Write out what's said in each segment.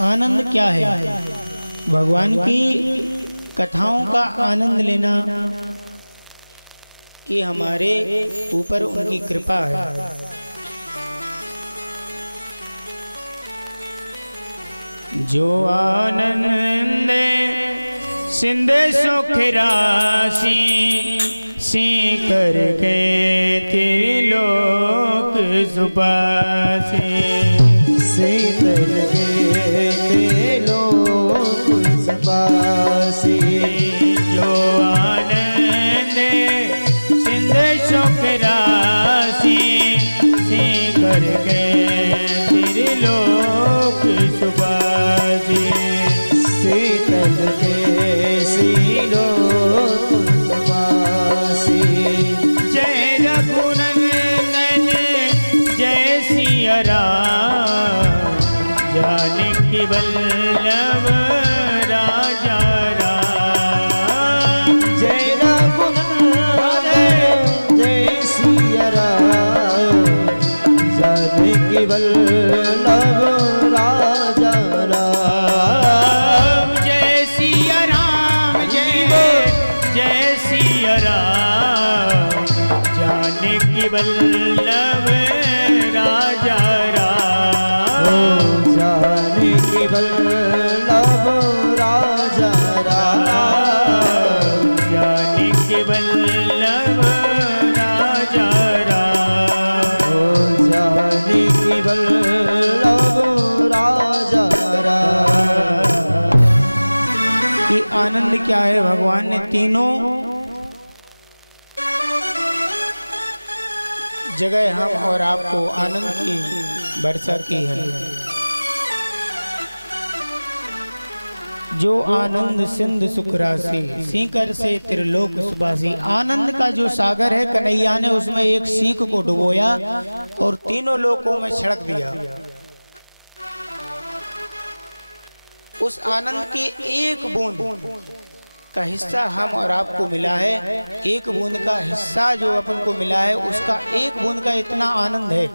आनंद क्या है? भगवान की कथाओं का आनंद लेना, ये हमारे ऊपर उनकी कृपा है। जो आनंद सिंध सुख राशि सी करके त्रिलोक सुपासी शीतल के त्रिलोक सुपासी। जो आनंद सिंध सुख राशि सी करके त्रिलोक सुपासी शीतल के त्रिलोक सुपासी। जय रघुनंदन जय सिया राम जानकी वल्लभ राजा राम। जय रघुनंदन जय सिया राम जानकी वल्लभ राजा राम। जय सिया राम जय सिया राम जानकी वल्लभ राजा राम। जानकी वल्लभ राजा राम। जानकी वल्लभ राजा राम। जानकी वल्लभ राजा राम। ये आनंद क्या है? भगवान ने तीनों जगह हम और आपको आनंद की वर्षा की है। जो आनंद सिंध सुख राशि सीकर से त्रिलोक सुबासी। आनंद का जो सागर है, कन्हैया ने उसमें एक सीख को डुबोया और तीनों लोकों में छिड़क दिया। उस आनंद की एक बूंद का हिस्सा हम और आपको मिला है। एक बूंद का हिस्सा जो अपन को मिला है, उसका एक बूंद का इतना आनंद है,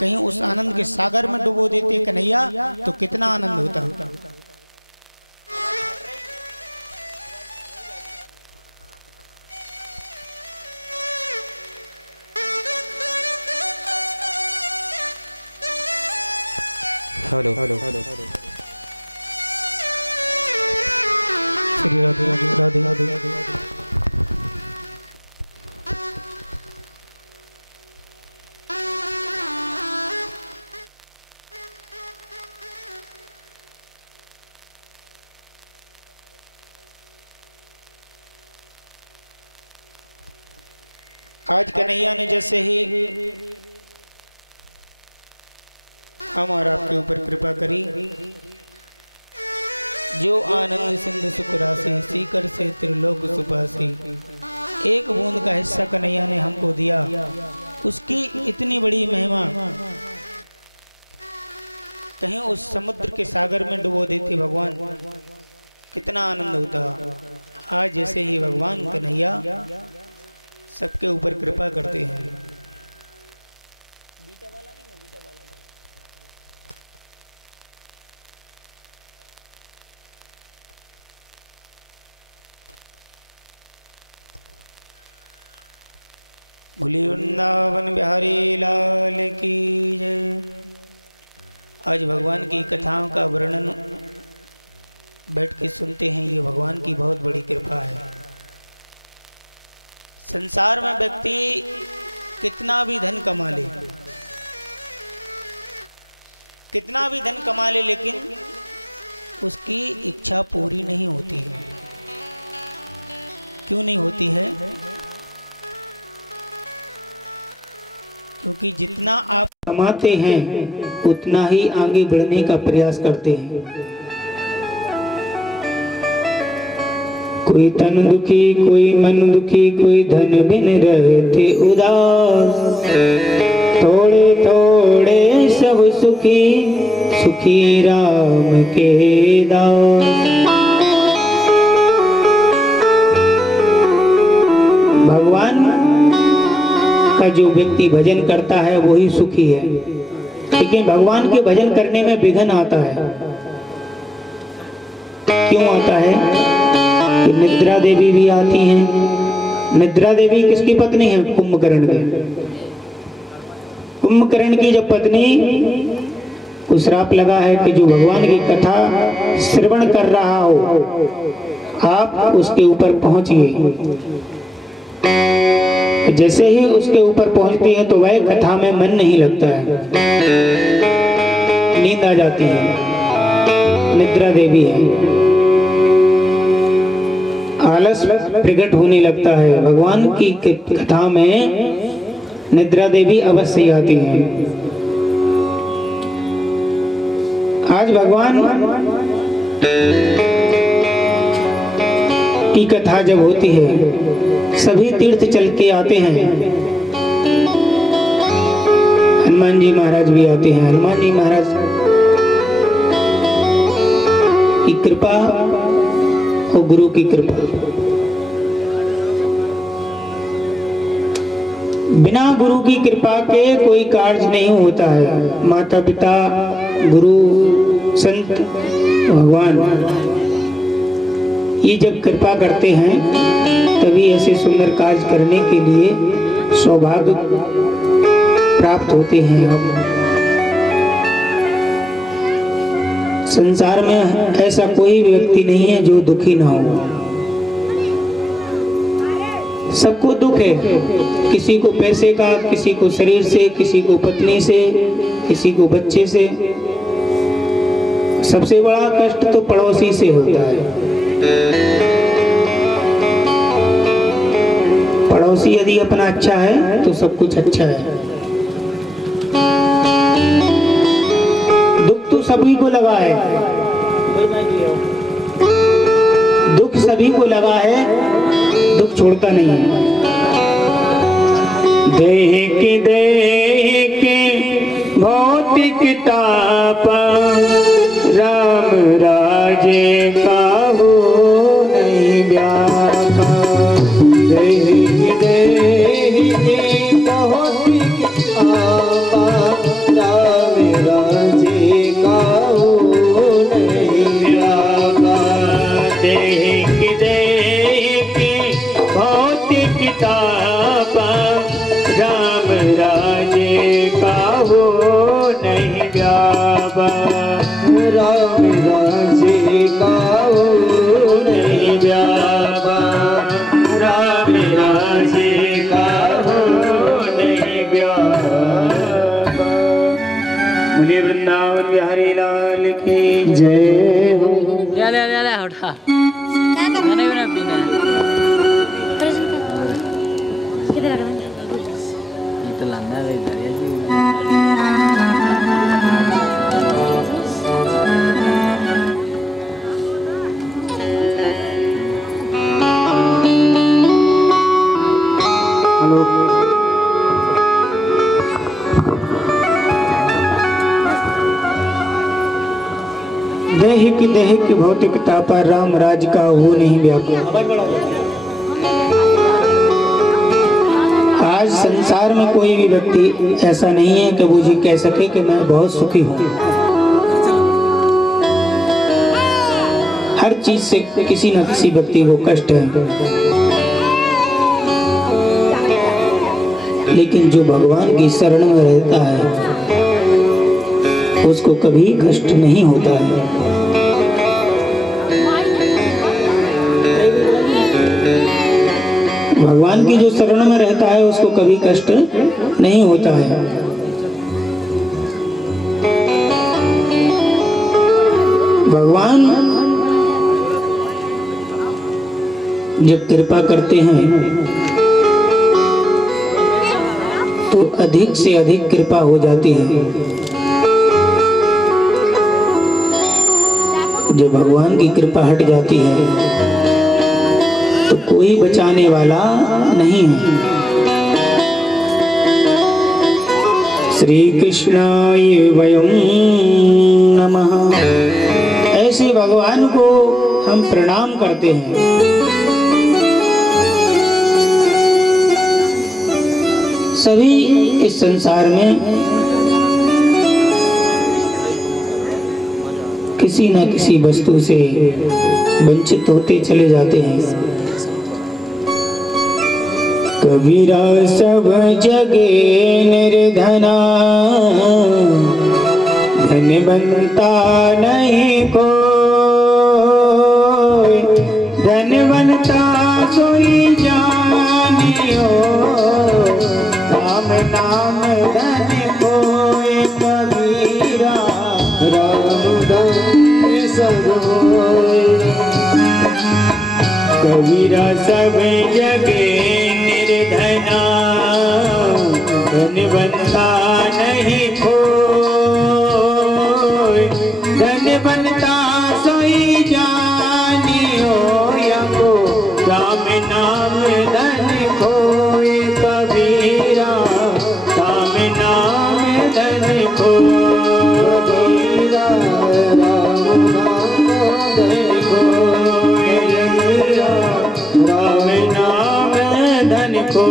कहीं उस आनंद के सागर में डुबो देते कन्हैया तो कितना आनंद होता। Hello hello Shri Radhe Radhe Radhe. आज कन्हैया ने जैसे ही हम और आपके ऊपर कृपा करी, जो आनंद सिंध सुख राशि सीकर से त्रिलोक सुपासी, एक बूंद का हिस्सा कन्हैया ने हमको दिया। उसकी इतनी बड़ी महिमा कहीं उस समुद्र के सागर में डुबो देते भगवान, कितना आनंद होता। आज जैसे ही भगवान कन्हैया सबके ऊपर कृपा करते हैं। बोली वृंदावन बिहारी लाल की जय। आज भगवान की कथाओं का वर्णन बैठ के सुनते हैं, ये भगवान की बहुत बड़ी कृपा है। संसार में व्यक्ति कितना भी धन कमा ले, कितना भी धन कमा ले, लेकिन उसकी इच्छा पूरी नहीं होती है। क्यों नहीं होती है? क्योंकि जितना आप कमाते हैं उतना ही आगे बढ़ने का प्रयास करते हैं। कोई तन दुखी, कोई मन दुखी, कोई धन बिन रहते उदास, थोड़े थोड़े सब सुखी, सुखी राम के दास। भगवान का जो व्यक्ति भजन करता है वही सुखी है, लेकिन भगवान के भजन करने में विघ्न आता है। क्यों आता है कि निद्रा देवी भी आती हैं। निद्रा देवी किसकी पत्नी है? कुंभकर्ण की। कुंभकर्ण की जब पत्नी को श्राप लगा है कि जो भगवान की कथा श्रवण कर रहा हो आप उसके ऊपर पहुंचिए। जैसे ही उसके ऊपर पहुंचती है तो वह कथा में मन नहीं लगता है, नींद आ जाती है। निद्रा देवी है। आलस प्रकट होने लगता है। भगवान की कथा में निद्रा देवी अवश्य आती है। आज भगवान की कथा जब होती है सभी तीर्थ चल के आते हैं। हनुमान जी महाराज भी आते हैं। हनुमान जी महाराज की कृपा और गुरु की कृपा, बिना गुरु की कृपा के कोई कार्य नहीं होता है। माता पिता, गुरु, संत, भगवान ये जब कृपा करते हैं तभी ऐसे सुंदर कार्य करने के लिए सौभाग्य प्राप्त होते हैं। अब संसार में ऐसा कोई व्यक्ति नहीं है जो दुखी ना हो। सबको दुख है, किसी को पैसे का, किसी को शरीर से, किसी को पत्नी से, किसी को बच्चे से। सबसे बड़ा कष्ट तो पड़ोसी से होता है। पड़ोसी यदि अपना अच्छा है तो सब कुछ अच्छा है। दुख तो सभी को लगा है, दुख सभी को लगा है, दुख छोड़ता नहीं है। देख देख भौतिक ताप राम राजे का हो नहीं व्यापा। देख देख भौतिक ताप राम राजे का हो नहीं व्यापा। देख देख भौतिक ताप राम राजे का हो नहीं व्यापा। राम राजे का हो नहीं व्यापा। राम राजे का हो नहीं व्यापा। मुझे वृंदावन बिहारी लाल की जय हो। ले ले ले ले उठा मैंने भी ना पीना किधर लगा ये तो लाना है इधर ये देहिक देहिक भौतिक तापा राम राज का हो नहीं व्यापा। आज संसार में कोई भी व्यक्ति ऐसा नहीं है कि वो जी कह सके कि मैं बहुत सुखी हूँ। हर चीज से किसी न किसी व्यक्ति को कष्ट है, लेकिन जो भगवान की शरण में रहता है उसको कभी कष्ट नहीं होता है। भगवान की जो शरण में रहता है उसको कभी कष्ट नहीं होता है। भगवान जब कृपा करते हैं तो अधिक से अधिक कृपा हो जाती है। जब भगवान की कृपा हट जाती है तो कोई बचाने वाला नहीं है। श्री कृष्णाय वयं नमः। ऐसे भगवान को हम प्रणाम करते हैं। सभी इस संसार में किसी न किसी वस्तु से वंचित होते चले जाते हैं। कबीरा सब जगे निर्धना, धनवंता नहीं कोई, धनवंता सोई जानियो, राम नाम धन कोई। कबीरा राम धन सब होय, कबीरा सब जगे निर्धना, धनवंता नहीं कोई, धनवंता सोई जानियो, यको राम नाम धन कोई। कबीरा राम नाम धन कोई, कबीरा राम नाम धन कोई, राम नाम धन को।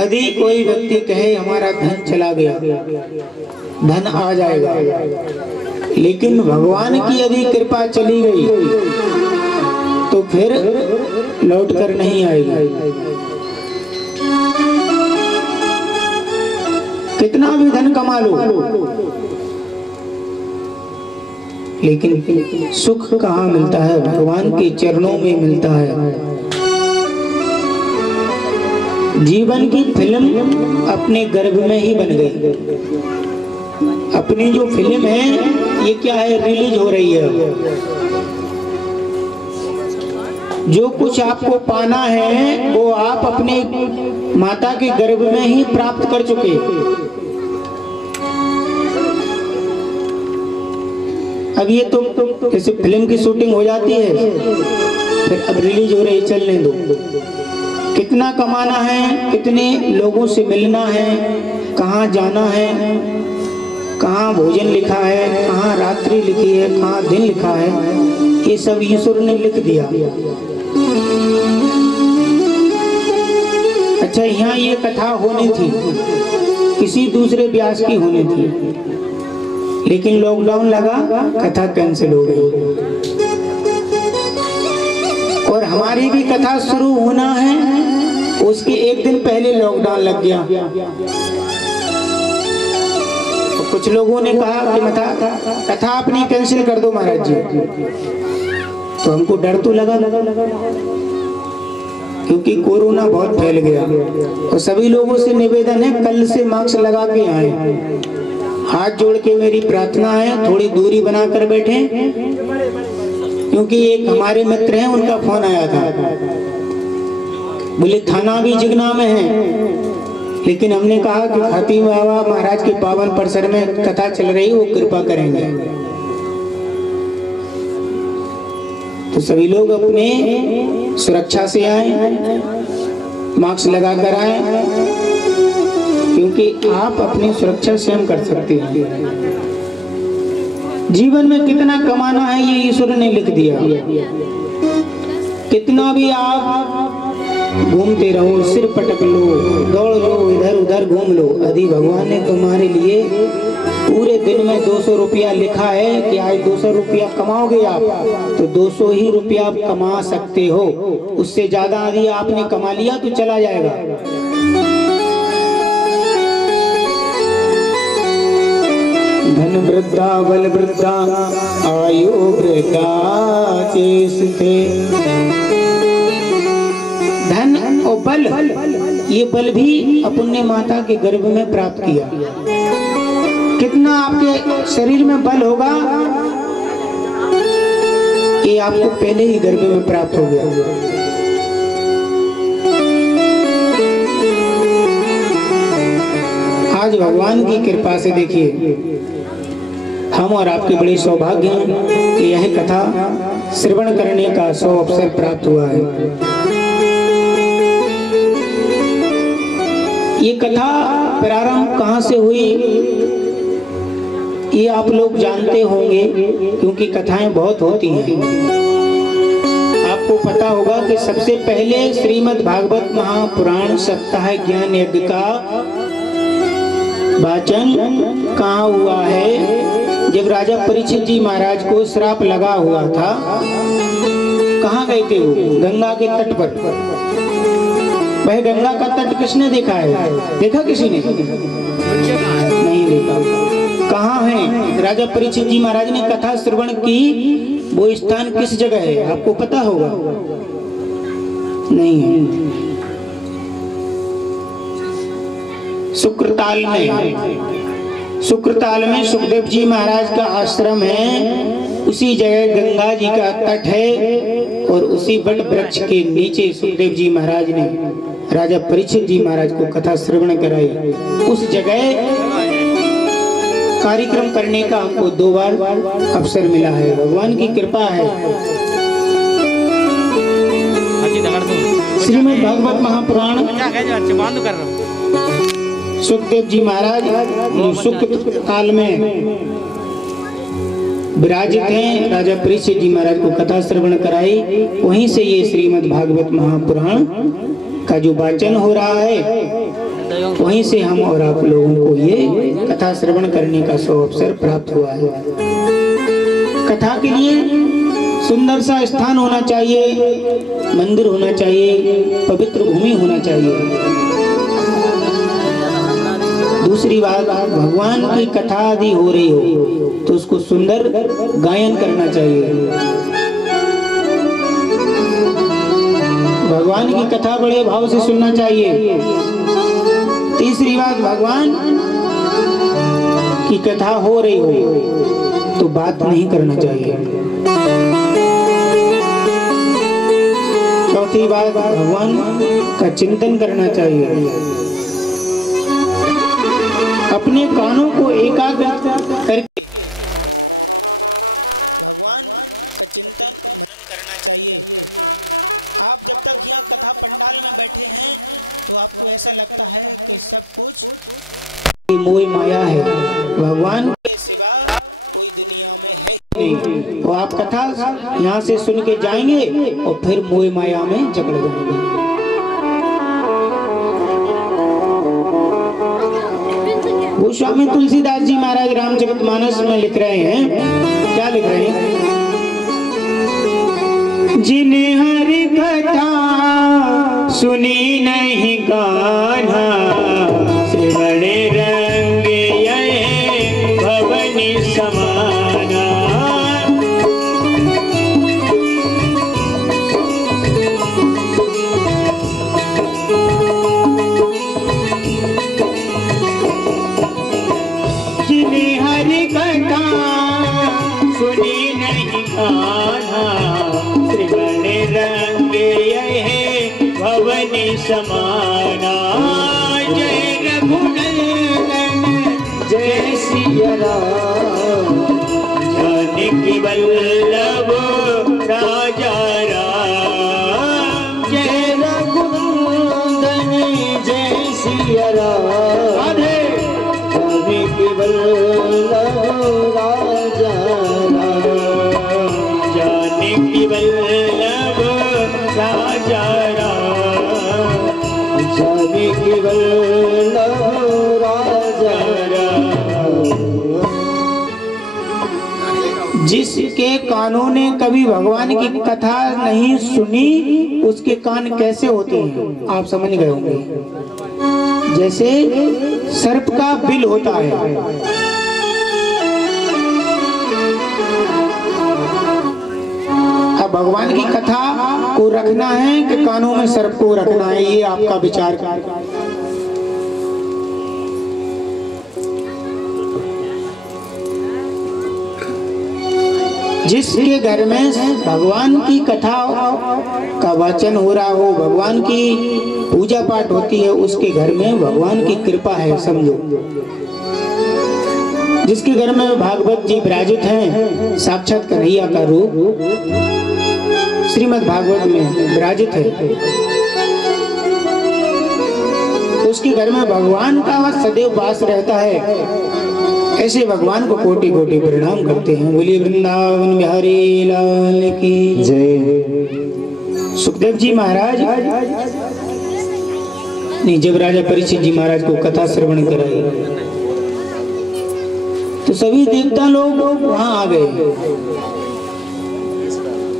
यदि कोई व्यक्ति कहे हमारा धन चला गया, धन आ जाएगा, लेकिन भगवान की यदि कृपा चली गई तो फिर लौट कर नहीं आएगी। कितना भी धन कमा लो, लेकिन सुख कहाँ मिलता है? भगवान के चरणों में मिलता है। जीवन की फिल्म अपने गर्भ में ही बन गई। अपनी जो फिल्म है ये क्या है, रिलीज हो रही है। जो कुछ आपको पाना है वो आप अपने माता के गर्भ में ही प्राप्त कर चुके। अब ये तो जैसे फिल्म की शूटिंग हो जाती है, फिर अब रिलीज हो रही, चलने दो। कितना कमाना है, कितने लोगों से मिलना है, कहाँ जाना है, कहाँ भोजन लिखा है, कहाँ रात्रि लिखी है, कहाँ दिन लिखा है, ये सब ईश्वर ने लिख दिया। अच्छा, यहाँ ये कथा होनी थी, किसी दूसरे व्यास की होनी थी, लेकिन लॉकडाउन लगा, कथा कैंसिल हो गई। और हमारी भी कथा शुरू होना है, उसके एक दिन पहले लॉकडाउन लग गया। तो कुछ लोगों ने कहा कि कथा अपनी कैंसिल कर दो महाराज जी। तो हमको डर तो लगा, क्योंकि कोरोना बहुत फैल गया। और सभी लोगों से निवेदन है, कल से मास्क लगा के आए। हाथ जोड़ के मेरी प्रार्थना है, थोड़ी दूरी बनाकर बैठे, क्योंकि एक हमारे मित्र हैं, उनका फोन आया था, बोले थाना भी जिगना में है, लेकिन हमने कहा कि खाती बाबा महाराज के पावन परिसर में कथा चल रही, वो कृपा करेंगे। तो सभी लोग अपने सुरक्षा से आए, मास्क लगा कर आए, क्योंकि आप अपनी सुरक्षा स्वयं कर सकते हैं। जीवन में कितना कमाना है ये ईश्वर ने लिख दिया। कितना भी आप घूमते रहो, सिर पटक लो, दौड़ लो, इधर उधर घूम लो, यदि भगवान ने तुम्हारे लिए पूरे दिन में 200 रुपया लिखा है कि आज 200 रुपया कमाओगे आप, तो 200 ही रुपया आप कमा सकते हो। उससे ज्यादा यदि आपने कमा लिया तो चला जाएगा। धन वृद्धा बल वृद्धा आयु वृद्धा चेष्टे। धन और बल, ये बल भी अपन ने माता के गर्भ में प्राप्त किया। कितना आपके शरीर में बल होगा ये आपको पहले ही गर्भ में प्राप्त हो गया। आज भगवान की कृपा से देखिए, हम और आपके बड़े सौभाग्य हैं कि यह कथा श्रवण करने का अवसर प्राप्त हुआ है। ये कथा प्रारंभ कहाँ से हुई ये आप लोग जानते होंगे, क्योंकि कथाएं बहुत होती हैं। आपको पता होगा कि सबसे पहले श्रीमद् भागवत महापुराण सप्ताह ज्ञान यज्ञ का वाचन कहाँ हुआ है? जब राजा परीक्षित जी महाराज को श्राप लगा हुआ था, कहाँ गए थे वो? गंगा के तट पर। वह गंगा का तट किसने देखा है? देखा किसी ने? नहीं देखा। कहाँ है? राजा परीक्षित जी महाराज ने कथा श्रवण की, वो स्थान किस जगह है? आपको पता होगा? नहीं है। शुक्रताल में, शुक्रताल में सुखदेव जी महाराज का आश्रम है। उसी जगह गंगा जी का तट है और उसी वट वृक्ष के नीचे सुखदेव जी महाराज ने राजा परीक्षित जी महाराज को कथा श्रवण कराई। उस जगह कार्यक्रम करने का हमको 2 बार अवसर मिला है। भगवान की कृपा है। श्रीमद् भागवत महापुराण सुखदेव जी महाराज जो शुक्रताल में विराजित हैं, राजा परीक्षित जी महाराज को कथा श्रवण कराई। वहीं से ये श्रीमद् भागवत महापुराण का जो वाचन हो रहा है, वहीं से हम और आप लोगों को ये कथा श्रवण करने का अवसर प्राप्त हुआ है। कथा के लिए सुंदर सा स्थान होना चाहिए, मंदिर होना चाहिए, पवित्र भूमि होना चाहिए। दूसरी बात, भगवान की कथा आदि हो रही हो तो उसको सुंदर गायन करना चाहिए। भगवान की कथा बड़े भाव से सुनना चाहिए। तीसरी बात, भगवान की कथा हो रही हो तो बात नहीं करना चाहिए। चौथी बात, भगवान का चिंतन करना चाहिए। अपने कानों को एकाग्र करके भगवान का चिंतन मनन करना चाहिए। आप जब तक यहाँ कथा पंडाल में बैठे हैं तो आपको ऐसा लगता है कि सब कुछ मोह माया है, भगवान के सिवा कोई दुनिया में है नहीं। तो आप कथा यहाँ से सुन के जाएंगे और फिर मोह माया में जकड़ जाएंगे। गोस्वामी तुलसीदास जी महाराज रामचरितमानस में लिख रहे हैं, क्या लिख रहे हैं? जिन्हें हरि कथा सुनी नहीं गाना, श्रवण रंग ये भवनि समाना। जिन्हें हरि कथा सुनी नहीं गाना, श्रवण रंग ये भवनि समाना। जय रघुनंदन जय सिया राम, जानकी वल्लभ राजा राम। जय रघुनंदन जय सिया राम, जानकी वल्लभ राजा राम। जानकी वल्लभ राजा राम, जानकी वल्लभ राजा राम। जिसके कानों ने कभी भगवान की कथा नहीं सुनी, उसके कान कैसे होते हैं आप समझ गए होंगे। जैसे सर्प का बिल होता है, अब भगवान की कथा को रखना है कि कानों में सर्प को रखना है, ये आपका विचार। जिसके घर में भगवान की कथा का वाचन हो रहा हो, भगवान की पूजा पाठ होती है, उसके घर में भगवान की कृपा है समझो। जिसके घर में भागवत जी विराजित हैं, साक्षात कन्हैया का रूप श्रीमद् भागवत में विराजित है, उसके घर में भगवान का सदैव वास रहता है। ऐसे भगवान को कोटि कोटि प्रणाम करते हैं। बोलिए वृंदावन बिहारी लाल की जय। सुखदेव जी महाराज ने जब राजा परीक्षित जी महाराज को कथा श्रवण कराई तो सभी देवता लोग वहां आ गए,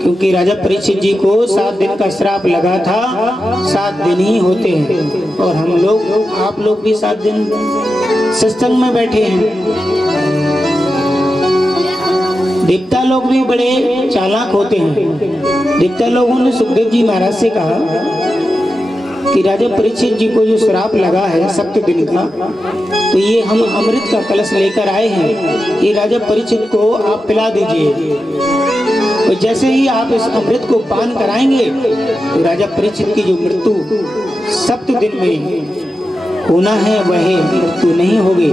क्योंकि राजा परीक्षित जी को 7 दिन का श्राप लगा था। 7 दिन ही होते हैं, और हम लोग आप लोग भी 7 दिन सत्संग में बैठे हैं। देवता लोग भी बड़े चालाक होते हैं। देवता लोगों ने सुखदेव जी महाराज से कहा कि राजा परीक्षित जी को जो श्राप लगा है 7 दिन का, तो ये हम अमृत का कलश लेकर आए हैं, ये राजा परीक्षित को आप पिला दीजिए। और जैसे ही आप इस अमृत को पान कराएंगे तो राजा परीक्षित की जो मृत्यु 7 दिन में होना है वह मृत्यु नहीं होगी।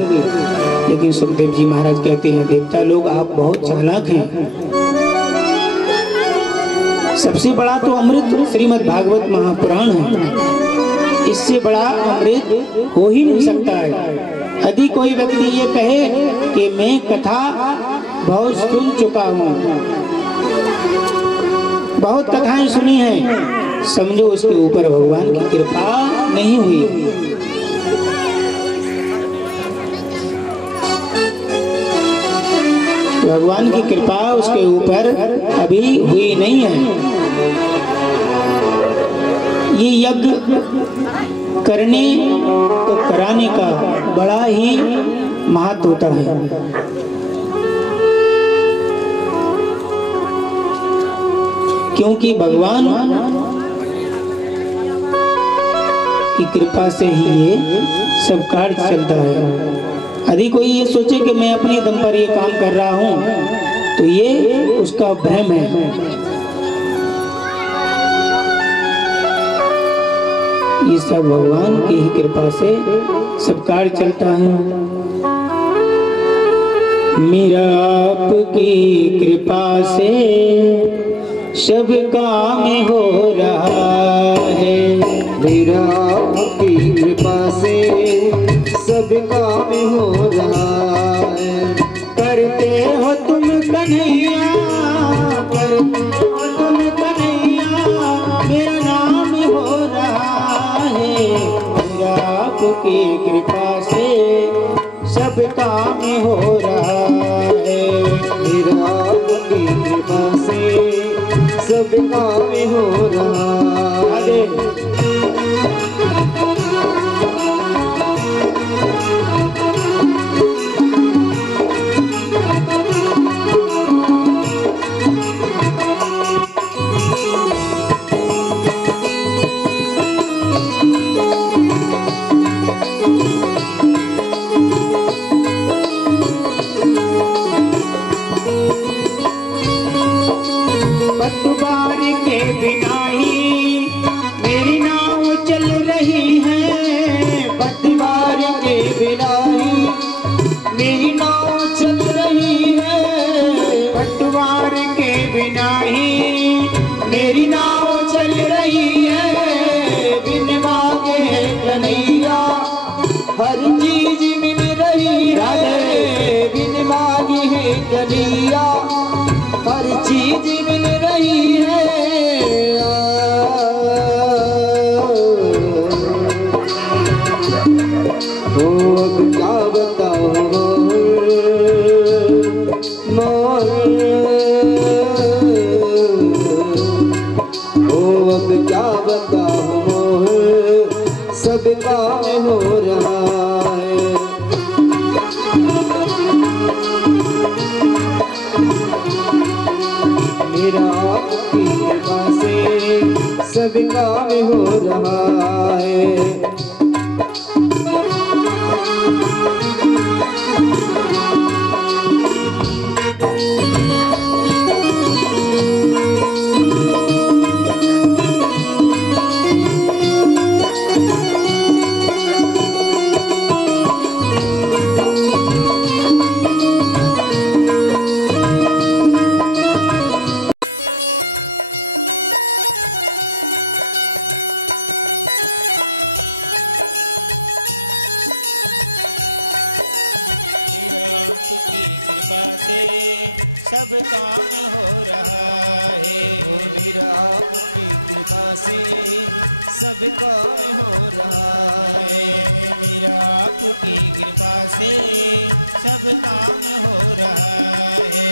लेकिन सुखदेव जी महाराज कहते हैं, देवता लोग आप बहुत चालाक हैं। सबसे बड़ा तो अमृत श्रीमद् भागवत महापुराण है, इससे बड़ा अमृत हो ही नहीं सकता है। यदि कोई व्यक्ति ये कहे कि मैं कथा बहुत सुन चुका हूँ, बहुत कथाएं सुनी हैं, समझो उसके ऊपर भगवान की कृपा नहीं हुई। भगवान की कृपा उसके ऊपर अभी हुई नहीं है। ये यज्ञ करने तो कराने का बड़ा ही महत्व होता है। क्योंकि भगवान की कृपा से ही ये सब कार्य चलता है। यदि कोई ये सोचे कि मैं अपने दम पर ये काम कर रहा हूँ, तो ये उसका भ्रम है। ये सब भगवान की ही कृपा से सब कार्य चलता है। मेरा आपकी कृपा से सब काम हो रहा है। मेरा आपकी कृपा से सब काम हो रहा है। करते हो तुम कन्हैया, करते हो तुम कन्हैया, मेरा नाम हो रहा है। मेरा आपकी कृपा से सब काम हो रहा है। मेरा आपकी कृपा से सब काम हो रहा है। पतवार के बिना ही मेरी नाव चल रही है। पतवार के बिना ही मेरी नाव चल रही है। पतवार के बिना ही मेरी नाव चल रही है। बिन मांगे कन्हैया हर चीज मिल रही है। बिन मांगे है कन्हैया हर चीज मिल रही है। अब क्या बताऊं मोर, अब क्या बताऊं मोर, सब काम हो रहा है। मेरा आपकी कृपा से सब काम हो रहा है। सब काम हो रहा है। मेरा आपकी कृपा से सब काम हो रहा है। मेरा आपकी कृपा से सब काम हो रहा है।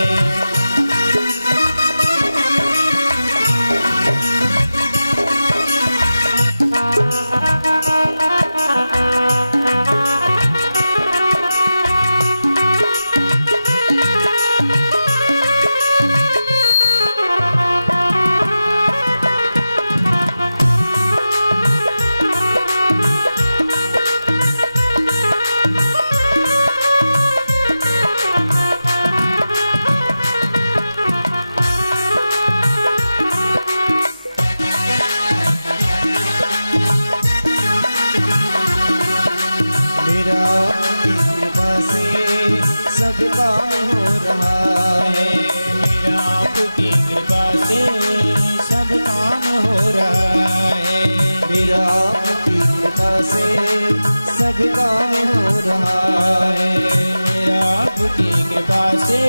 सब काम हो रहा है। मेरा आपकी कृपा से सब काम हो रहा है। मेरा आपकी कृपा से सब काम हो रहा है। मेरा आपकी कृपा से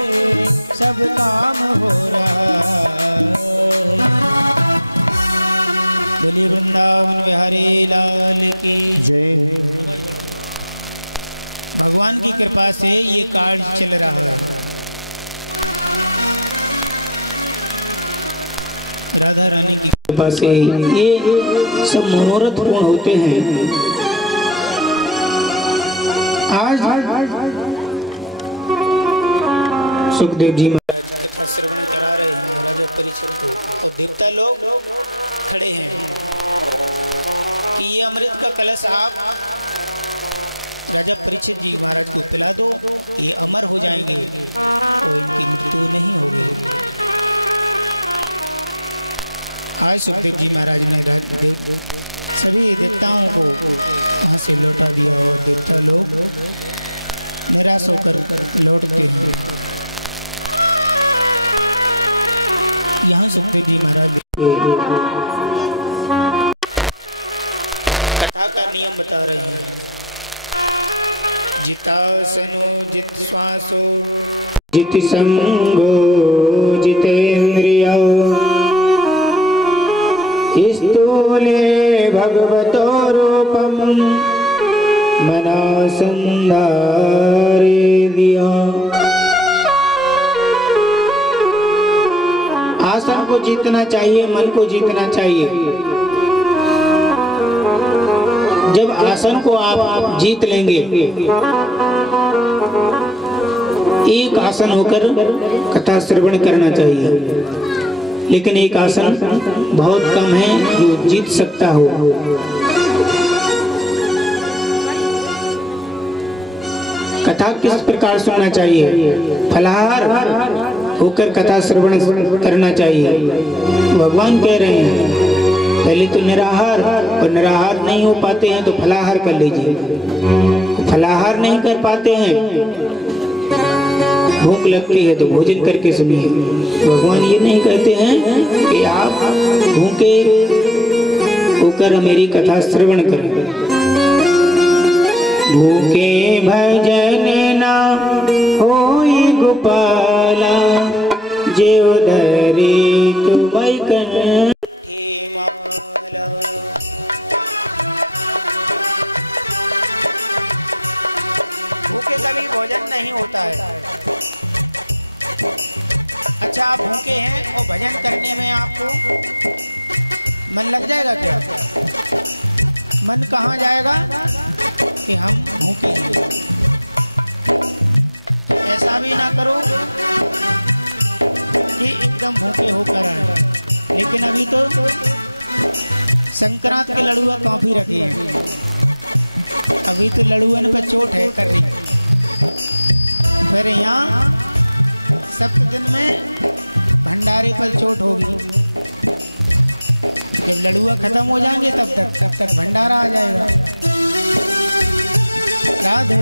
सब काम हो रहा है। बोलिए वृंदावन बिहारी लाल की जय। भगवान की कृपा से ये कार्य चल रहा है। राधा रानी की कृपा से ये सब मनोरथ पूर्ण होते हैं। आज सुखदेव जी महाराज कथा श्रवण करा रहे हैं राजा परीक्षित को, और देवता लोग खड़े हैं कि ये अमृत का कलश आप राजा परीक्षित जी महाराज को पिला दो, ये अमर हो जाएंगे और इनकी मृत्यु नहीं होगी। आज सुखदेव जी महाराज ने सभी देवताओं को वहां से लौटा दिया और देवता लोग निराश होकर लौटते हैं। यहाँ सुखदेव जी महाराज कथा का नियम बता रहे हैं। जितासनो जित श्वासो जित संगो जितेन्द्रियो स्थूले भगवतो रूपम मनः संधारे दिया। आसन को जीतना चाहिए, मन को जीतना चाहिए। जब आसन को आप जीत लेंगे, एक आसन होकर कथा श्रवण करना चाहिए, लेकिन एक आसन बहुत कम है जो जीत सकता हो। कथा किस प्रकार सुनना चाहिए? फलाहार होकर कथा श्रवण करना चाहिए। भगवान कह रहे हैं पहले तो निराहार, और निराहार नहीं हो पाते हैं तो फलाहार कर लीजिए। फलाहार नहीं कर पाते हैं, भूख लगती है तो भोजन करके सुनिए। भगवान ये नहीं कहते हैं कि आप भूखे होकर मेरी कथा श्रवण करें। भूखे भजन ना होई गोपाला, जे उधरी तुम्हारी कन भूखे कभी भोजन नहीं होता है। अच्छा, आप भूखे हैं और भजन करने में आपको मन लग जाएगा क्या? मन कहाँ जाएगा कि हम भूखे हैं। ऐसा भी ना करो कि एकदम भूखे होकर आए। लेकिन अभी तो संक्रांत के लड़ुआ काफी रखे हैं, अभी तो लड़ुअन पे चोट है कर रही। फिर यहाँ सप्त दिन में भंडारे पर चोट होगी। जब लड़ुआ खत्म हो जाएंगे तब तक भंडारा आ जाएगा। राधे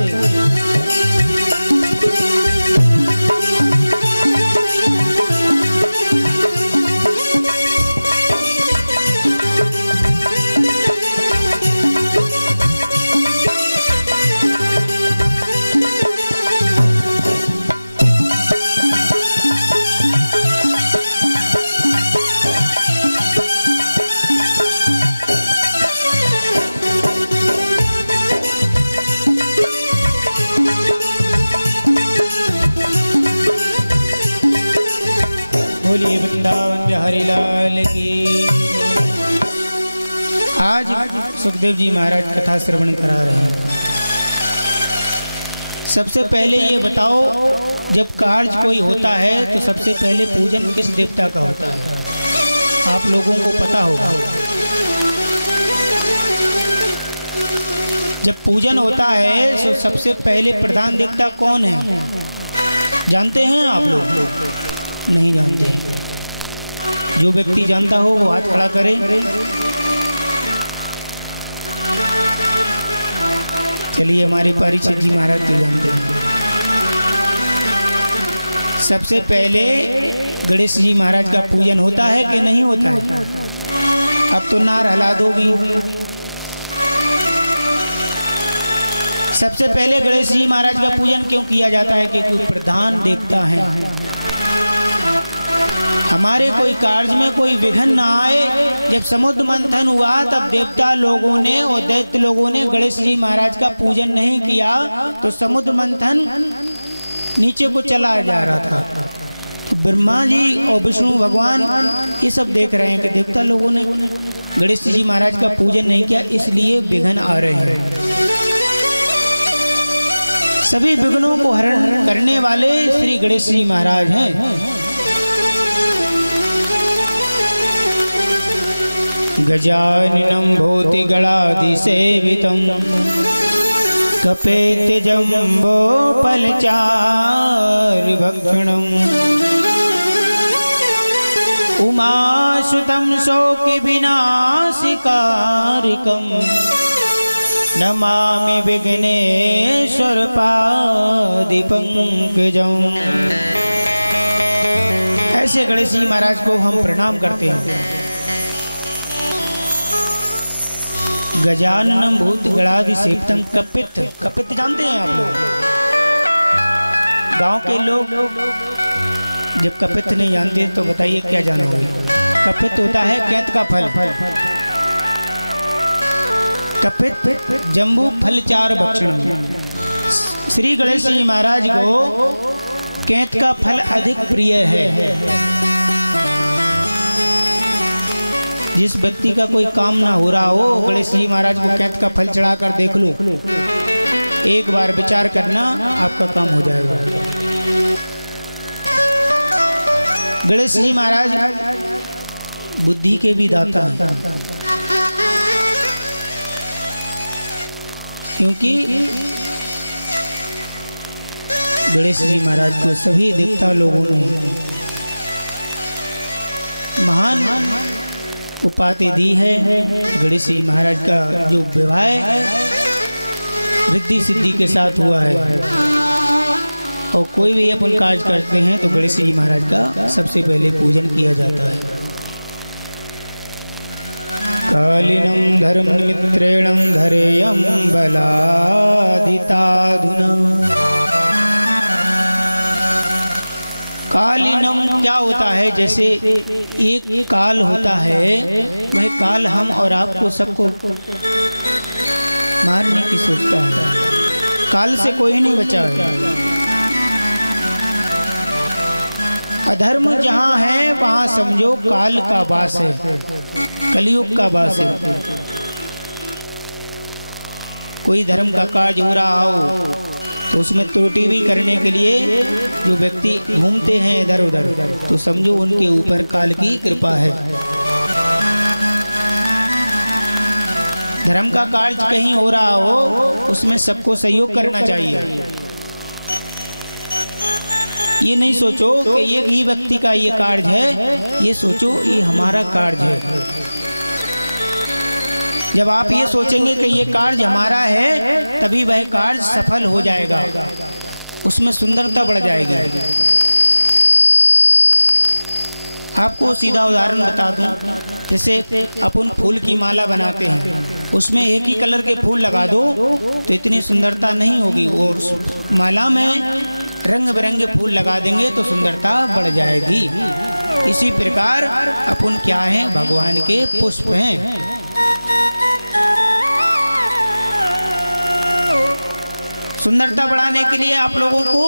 बोलिए वृंदावन बिहारी लाल की। आज सुखदेव जी महाराज कथा श्रवण करा रहे हैं। सबसे पहले ये बताओ, जब कार्य कोई होता है तो सबसे पहले पूजन किस देवता का होता है? आप लोगों को पता होगा। जब पूजन होता है तो सबसे पहले प्रधान देवता कौन है? जानते हैं आप लोग? नहीं जानते हैं। जो व्यक्ति जानता हो वो हाथ खड़ा करे। चलिए, हमारे परीक्षित जी महाराज तो जानते हैं। सबसे पहले गणेश जी महाराज का पूजन होता है कि नहीं होता है? अब तो नार हिला दोगी। सबसे पहले गणेश जी महाराज का पूजन क्यों किया जाता है? क्योंकि प्रधान देवता है। हमारे कोई कार्य में कोई विघ्न ना आए। जब समुद्र मंथन हुआ तब देवता लोगों ने और दैत्य लोगों ने गणेश जी महाराज का पूजन नहीं किया तो समुद्र मंथन नीचे को चला जा रहा था। तो ब्रह्मा जी और विष्णु भगवान ये सब देख रहे हैं कि देवता लोगों ने गणेश जी महाराज का पूजन नहीं किया, इसलिए विघ्न आ रहे हैं। सभी विघ्नों को हरण करने वाले श्री गणेश जी महाराज हैं। गजाननं भूतिगणाधिसेवितं कपेति जम्बो फलचारुभक्षणम् उमासुतं शोकविनाशकारिकं नमामि विघ्नेश्वर पादिपंकजम्। ऐसे गणेश जी महाराज को हम प्रणाम करते हैं। गजाननं भूतगणाधिसेवितं कपित। कपित जानते हैं आप लोग? गांव के लोग जब कपित नहीं जानते तो बताइए क्या जानोगे? कपित होता है कैत का फल। कपित जम्बू फल चार भक्षण। श्री गणेश जी महाराज को कैत का फल अधिक प्रिय है। जिस व्यक्ति का कोई काम ना हो रहा हो, गणेश जी महाराज को कैत का फल चढ़ाकर देख लो, एक बार विचार करना, आपका काम हो जाएगा। गणेश जी महाराज बुद्धि के भी दाता हैं, क्योंकि गणेश जी महाराज को सभी देवता लोगों ने महान उपाधि दी है। गणेश जी महाराज का जो विवाह रिद्धि सिद्धि के साथ हुआ है, और कोई भी अपन कार्य करते हैं तो गणेश जी महाराज का सबसे पहले पूजन किया जाता है। कालिनं धर्ममित्रेणं धरेयं बलादिताधुना। कालिनम क्या होता है? जैसे एक काल होता है, वह काल हम और आपको सबको मारने की सोचता है। काल से कोई नहीं बचा है। अधर्म जहाँ है वहाँ समझो काल का वास है, कलयुग का वास है। कोई धर्म का कार्य हो रहा हो तो उसमें त्रुटि भी करने के लिए जो व्यक्ति घूमते हैं इधर उधर, तो समझो उनके ऊपर काल की कृपा है। धर्म का कार्य कहीं हो रहा हो उसमें सबको सहयोग करना चाहिए। ये नहीं सोचो कि एक ही व्यक्ति का ये कार्य है, ये सोचो ये हमारा कार्य है। जब आप ये सोचेंगे कि ये कार्य हमारा है, तभी वह कार्य सफल हो जाएगा, उसमें सुंदरता बढ़ जाएगी। आपको सीधा उदाहरण बता दूं, जैसे अपन फूल की माला बनाते हैं, उसमें एक ही कलर के फूल लगा दो तो इतनी सुंदरता नहीं होगी, और माला में रंग बिरंगे फूल लगा देंगे तो सुंदरता बढ़ जाएगी। इसी प्रकार अपन क्या है? भगवान के पुष्प हैं। सुंदरता बढ़ाने के लिए आप लोगों को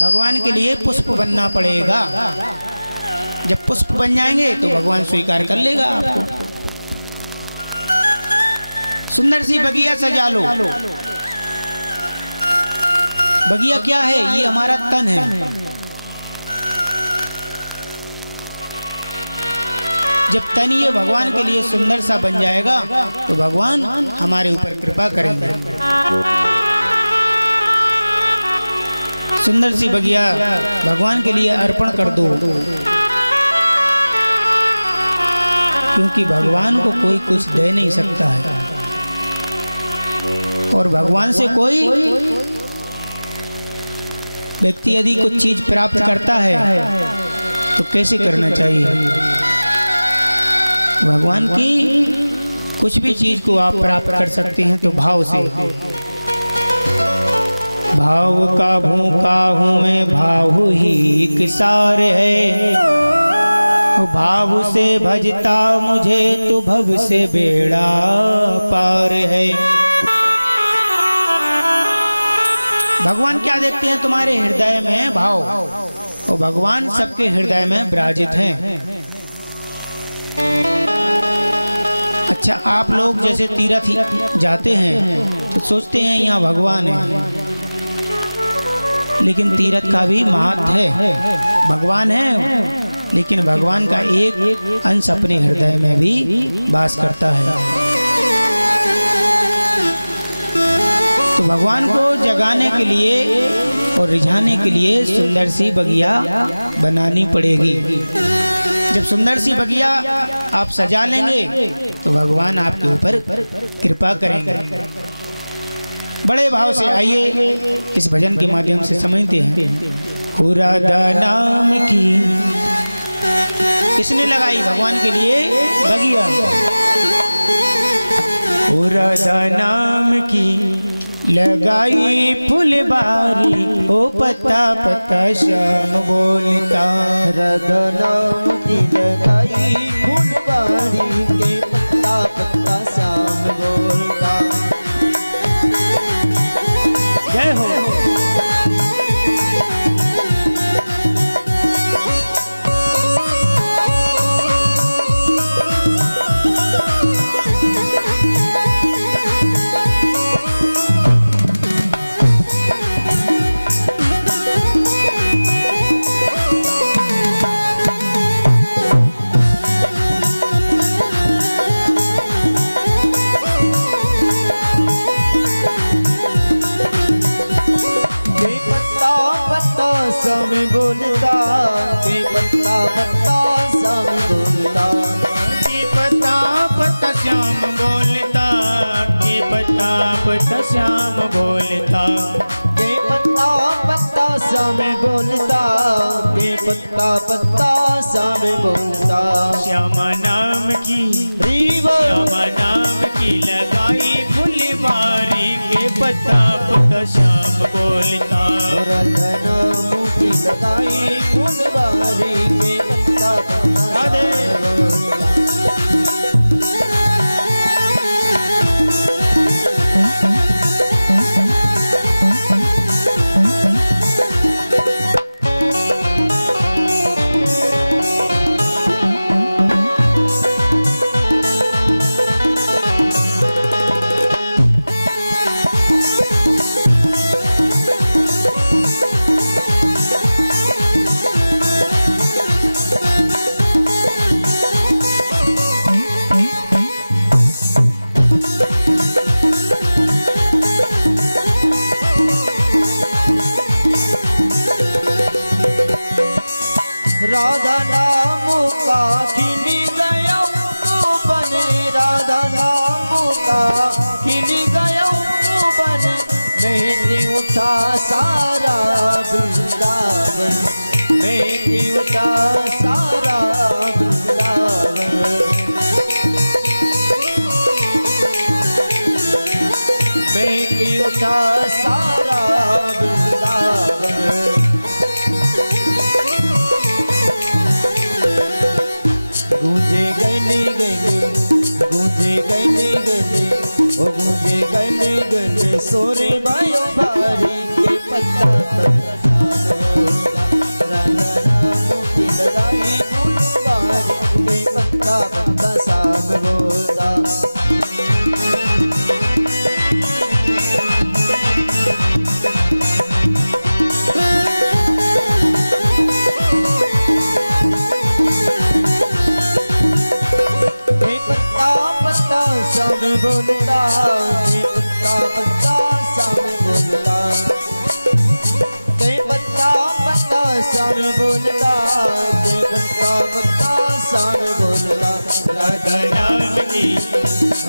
भगवान के लिए पुष्प बनना पड़ेगा। जब पुष्प बन जाएंगे तो भगवान स्वीकार कर लेगा आपको। सुंदर सी बगिया सजा लो। बगिया क्या है? ये हमारा तन है। जब तन ये भगवान के लिए सुंदर सा बन जाएगा तो भगवान हमारे ऊपर कृपा करेंगे। सुंदर सी बगिया भगवान के लिए अर्पण कर दो, क्योंकि भगवान को कोई कुछ दे नहीं सकता है, और भगवान से कोई व्यक्ति यदि कुछ चीज प्राप्त करता है तो कैसे करना चाहिए? भगवान की कुछ भी चीज को आप प्राप्त कर सकते हैं तो भाव से। भाव का भूखा हूँ मैं, भाव ही एक सार है। भाव से भजता मुझे तो भव से बेड़ा पार है। भगवान क्या देखते हैं? तुम्हारे हृदय में भाव, और भगवान सबके हृदय में विराजित हैं। अच्छा, आप लोग जैसे तीर्थ जाते हैं तो सोचते हैं यहाँ भगवान है, लेकिन तीर्थ का भी महत्व है। भगवान है, लेकिन भगवान का एक अंश अपने हृदय में भी वास करता है। तो भगवान को जगाने के लिए और रिझाने के लिए सुंदर सी बगिया बनानी पड़ेगी। जब सुंदर सी बगिया आप सजा लेंगे तो भगवान आपके ऊपर कृपा करेंगे। बड़े भाव से आइए इस भजन के माध्यम से समझते हैं। हो राधा नाम की किसने लगाई भगवान के लिए बगिया? हो राधा नाम की लगाई फुलबारी, ओ पता पता श्याम बोलता। राधा नाम की लगाई फुलबारी के पत्ता पत्ता श्याम बोलता। जय हो। श्याम बोलता, के पत्ता पत्ता श्याम बोलता। के पत्ता पत्ता श्याम बोलता, के पत्ता पत्ता श्याम बोलता। के पत्ता पत्ता श्याम बोलता, के पत्ता पत्ता श्याम बोलता। श्यामा नाम की, श्यामा नाम की लगाई फुलबारी, के पत्ता पत्ता श्याम बोलता। राधा नाम की लगाई फुलबारी, के पत्ता पत्ता श्याम बोलता। राधा नाम का खिली गया बन, राधा नाम का खिली गया बन। मेहंदी उठा सारा वृंदावन, मेहंदी उठा सारा वृंदावन। मेहंदी उठा सारा वृंदावन। गूंजे गले गले, गूंजे गले गले, ओ गूंजे गले गले सोरे भाइयों भारी, के पत्ता पत्ता श्याम बोलता। राधा नाम की लगाई बोलता के पत्ता पत्ता शाम बोलता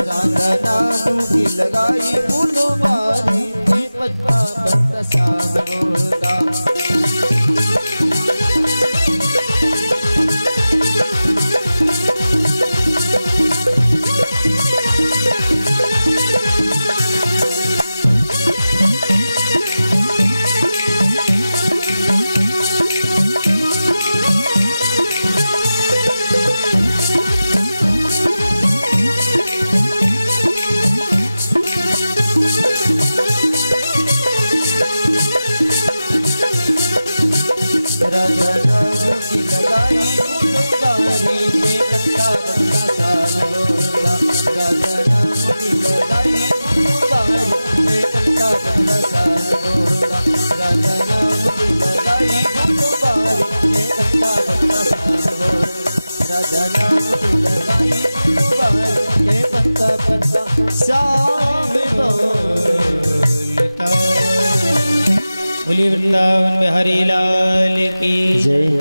राधा नाम की लगाई फुलवारी के पत्ता पत्ता शाम बोलता राधा नाम की लगाई फुलवारी के पत्ता पत्ता शाम बोलता राधा नाम की लगाई फुलवारी के पत्ता पत्ता शाम बोलता राधा नाम की लगाई फुलवारी के पत्ता पत्ता शाम बोलता राधा नाम की लगाई फुलवारी के पत्ता पत्ता शाम बोलता। बोलिए वृंदावन बिहारी लाल की जय।